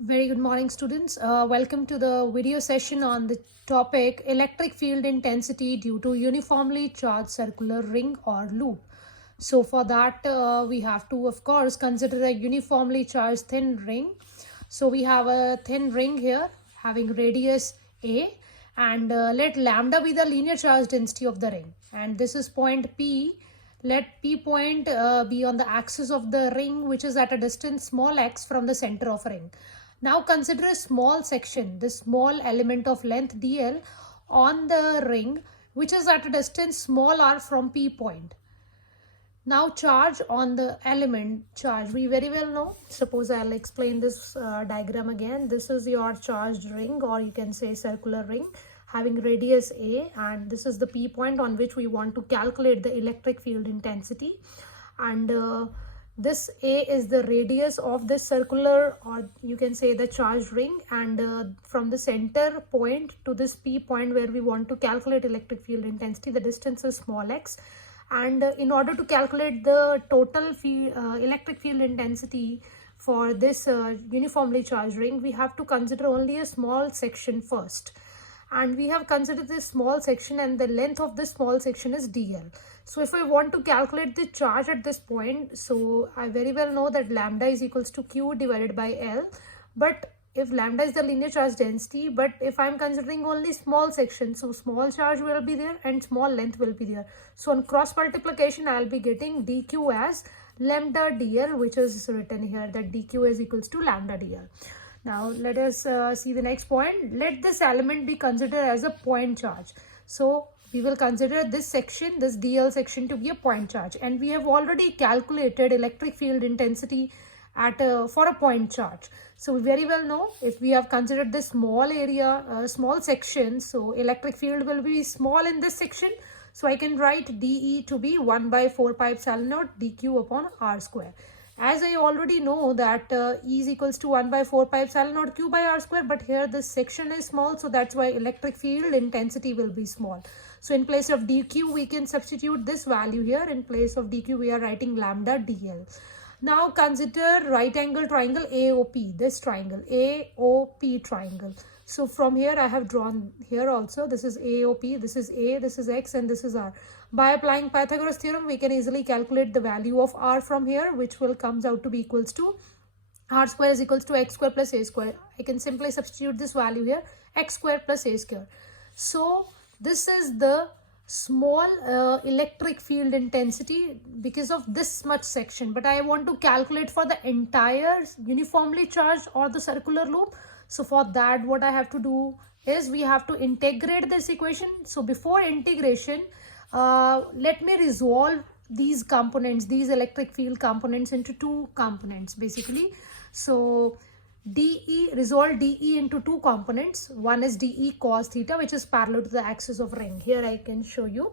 Very good morning, students. Welcome to the video session on the topic electric field intensity due to uniformly charged circular ring or loop. So for that, we have to, of course, consider a uniformly charged thin ring. So we have a thin ring here having radius A, and let lambda be the linear charge density of the ring. And this is point P. Let P point be on the axis of the ring, which is at a distance small x from the center of ring. Now consider a small section, this small element of length dl on the ring, which is at a distance small r from P point. Now charge on the element charge. We very well know, suppose I'll explain this diagram again. This is your charged ring, or you can say circular ring having radius A, and this is the P point on which we want to calculate the electric field intensity. And this A is the radius of this circular, or you can say the charged ring, and from the center point to this P point where we want to calculate electric field intensity, the distance is small x. And in order to calculate the total electric field intensity for this uniformly charged ring, we have to consider only a small section first. And we have considered this small section, and the length of this small section is dl. So if I want to calculate the charge at this point, so I very well know that lambda is equals to q divided by L. But if lambda is the linear charge density, but if I'm considering only small section, so small charge will be there and small length will be there. So on cross multiplication, I'll be getting dq as lambda dl, which is written here that dq is equals to lambda dl. Now let us see the next point. Let this element be considered as a point charge. So we will consider this section, this dl section, to be a point charge, and we have already calculated electric field intensity at for a point charge. So we very well know, if we have considered this small area, small section, so electric field will be small in this section. So I can write dE to be 1 by 4 pi epsilon naught dq upon r square. As I already know that E is equals to 1 by 4 pi epsilon naught q by r square, but here this section is small, so that's why electric field intensity will be small. So in place of dq, we can substitute this value here. In place of dq, we are writing lambda dl. Now consider right angle triangle AOP, this triangle, AOP triangle. So from here I have drawn here also, this is AOP, this is A, this is X, and this is R. By applying Pythagoras theorem, we can easily calculate the value of R from here, which will comes out to be equals to R square is equals to X square plus A square. I can simply substitute this value here, X square plus A square. So this is the small electric field intensity because of this much section, but I want to calculate for the entire uniformly charged or the circular loop. So for that, what I have to do is we have to integrate this equation. So before integration, let me resolve these components, these electric field components, into two components basically. So resolve dE into two components. One is dE cos theta, which is parallel to the axis of ring. Here I can show you.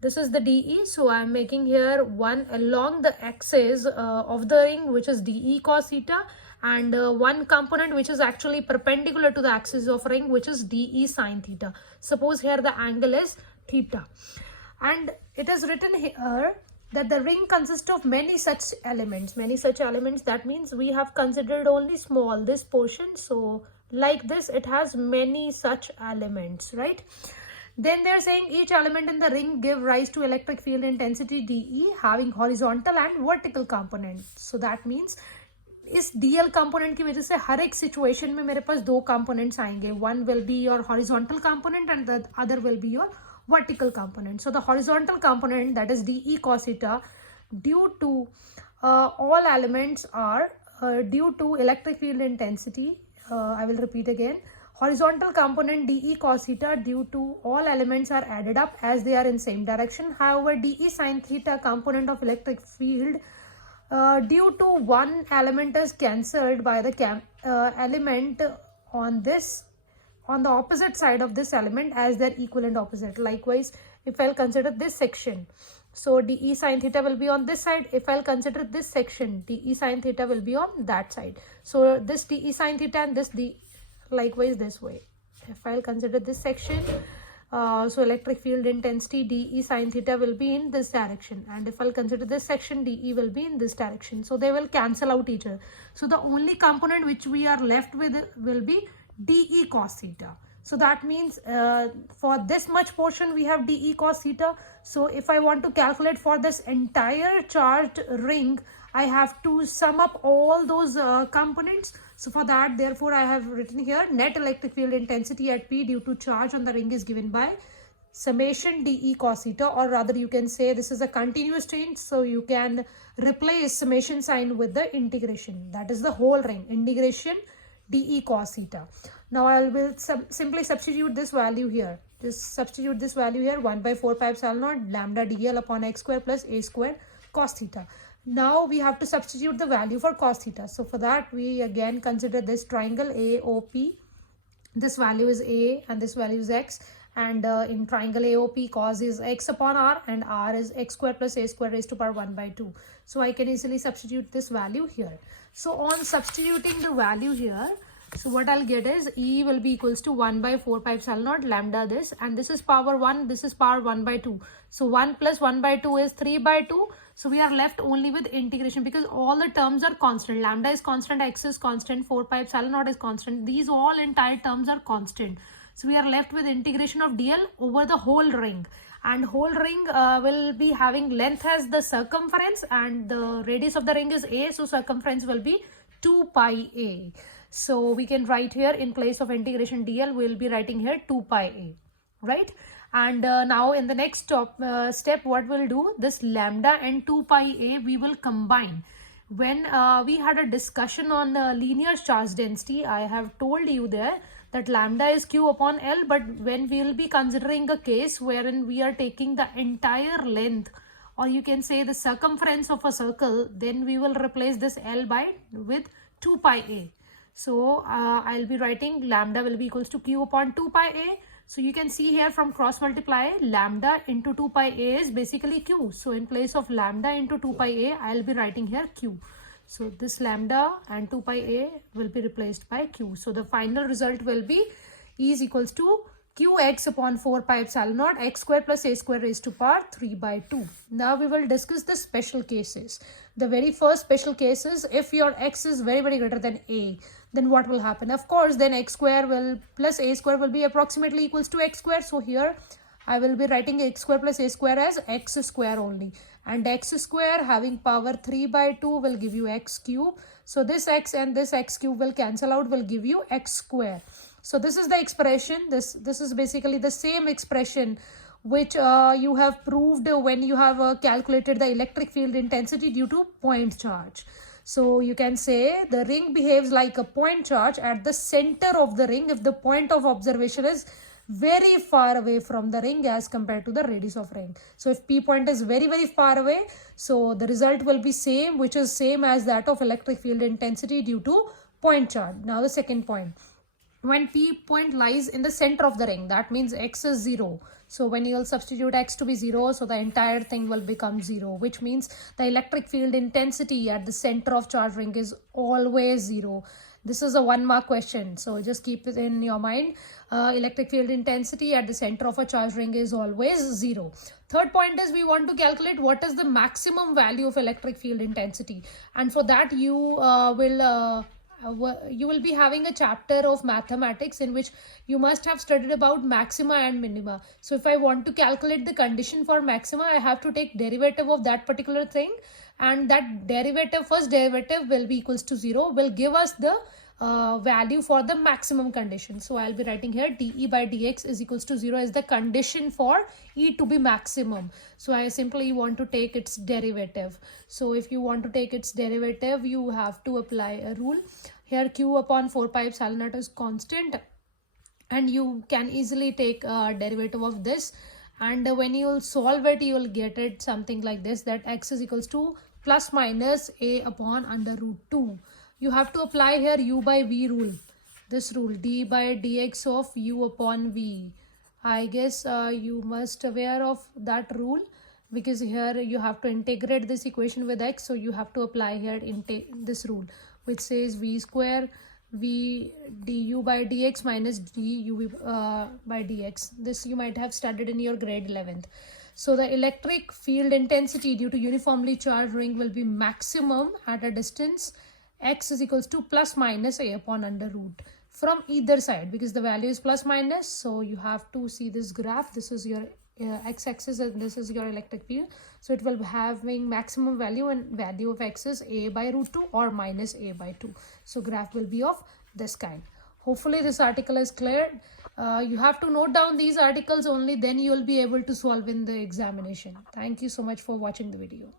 This is the dE. So I am making here one along the axis of the ring, which is dE cos theta, and one component which is actually perpendicular to the axis of ring, which is dE sin theta. Suppose here the angle is theta. And it is written here that the ring consists of many such elements. That means we have considered only small, this portion. So like this, it has many such elements, right? Then they're saying each element in the ring give rise to electric field intensity dE having horizontal and vertical component. So that means इस DL component की वजह से हर एक situation में मेरे पास दो components आएंगे. One will be your horizontal component and the other will be your vertical component. So the horizontal component, that is dE cos theta, due to all elements are due to electric field intensity. I will repeat again. Horizontal component dE cos theta due to all elements are added up as they are in same direction. However, dE sin theta component of electric field due to one element is cancelled by the element on the opposite side of this element as their equivalent opposite. Likewise, if I'll consider this section, so dE sin theta will be on this side. If I'll consider this section, dE sin theta will be on that side. So this dE sin theta and this likewise this way. If I'll consider this section, So electric field intensity dE sine theta will be in this direction, and if I'll consider this section, dE will be in this direction. So they will cancel out each other. So the only component which we are left with will be dE cos theta. So that means for this much portion we have dE cos theta. So if I want to calculate for this entire charged ring, I have to sum up all those components. So for that, therefore, I have written here net electric field intensity at P due to charge on the ring is given by summation dE cos theta, or rather you can say this is a continuous change. So you can replace summation sign with the integration. That is the whole ring, integration dE cos theta. Now I will simply substitute this value here. Just substitute this value here, 1 by 4 pi epsilon naught lambda dl upon x square plus a square cos theta. Now we have to substitute the value for cos theta. So for that, we again consider this triangle AOP. This value is A and this value is X. And in triangle AOP, cos is X upon R and R is X square plus A square raised to power 1 by 2. So I can easily substitute this value here. So on substituting the value here, so what I'll get is E will be equals to 1 by 4 pi epsilon naught lambda this, and this is power 1, this is power 1 by 2. So 1 plus 1 by 2 is 3 by 2. So we are left only with integration because all the terms are constant. Lambda is constant, X is constant, 4 pi epsilon naught is constant. These all entire terms are constant. So we are left with integration of dl over the whole ring. And whole ring will be having length as the circumference and the radius of the ring is A. So circumference will be 2 pi A. So we can write here in place of integration dl, we will be writing here 2 pi A, right? And now in the next step, what we'll do, this lambda and 2 pi A we will combine. When we had a discussion on linear charge density, I have told you there that lambda is q upon L, but when we will be considering a case wherein we are taking the entire length, or you can say the circumference of a circle, then we will replace this L with 2 pi A. So I'll be writing lambda will be equals to q upon 2 pi A. So you can see here from cross multiply, lambda into 2 pi A is basically q. So in place of lambda into 2 pi A, I'll be writing here q. So this lambda and 2 pi A will be replaced by q. So the final result will be E is equals to qx upon 4 pi epsilon naught x square plus a square raised to power 3 by 2. Now we will discuss the special cases. The very first special case is if your x is very greater than a, then what will happen? Of course, then x square will plus a square will be approximately equals to x square. So here I will be writing x square plus a square as x square only. And x square having power 3 by 2 will give you x cube. So this x and this x cube will cancel out, will give you x square. So this is the expression. This is basically the same expression which you have proved when you have calculated the electric field intensity due to point charge. So you can say the ring behaves like a point charge at the center of the ring if the point of observation is very far away from the ring as compared to the radius of ring. So if P point is very far away, so the result will be same, which is same as that of electric field intensity due to point charge. Now the second point. When P point lies in the center of the ring, that means x is 0. So when you will substitute x to be 0, so the entire thing will become 0, which means the electric field intensity at the center of charge ring is always 0. This is a 1 mark question, so just keep it in your mind. Electric field intensity at the center of a charge ring is always 0. Third point is we want to calculate what is the maximum value of electric field intensity, and for that you will be having a chapter of mathematics in which you must have studied about maxima and minima. So if I want to calculate the condition for maxima, I have to take derivative of that particular thing, and that derivative, first derivative will be equals to 0, will give us the value for the maximum condition. So I'll be writing here dE by dx is equals to 0 is the condition for E to be maximum. So I simply want to take its derivative. So if you want to take its derivative, you have to apply a rule. Here q upon 4 pi epsilon naught is constant, and you can easily take a derivative of this, and when you will solve it, you will get it something like this, that x is equals to plus minus a upon under root 2. You have to apply here u by v rule, this rule, d by dx of u upon v. I guess you must aware of that rule, because here you have to integrate this equation with x, so you have to apply here this rule, which says v square v du by dx minus du by dx. This you might have studied in your grade 11th. So the electric field intensity due to uniformly charged ring will be maximum at a distance x is equals to plus minus a upon under root from either side, because the value is plus minus. So you have to see this graph. This is your x-axis and this is your electric field. So it will be having maximum value, and value of x is a by root 2 or minus a by 2. So graph will be of this kind. Hopefully this article is clear. You have to note down these articles only, then you will be able to solve in the examination. Thank you so much for watching the video.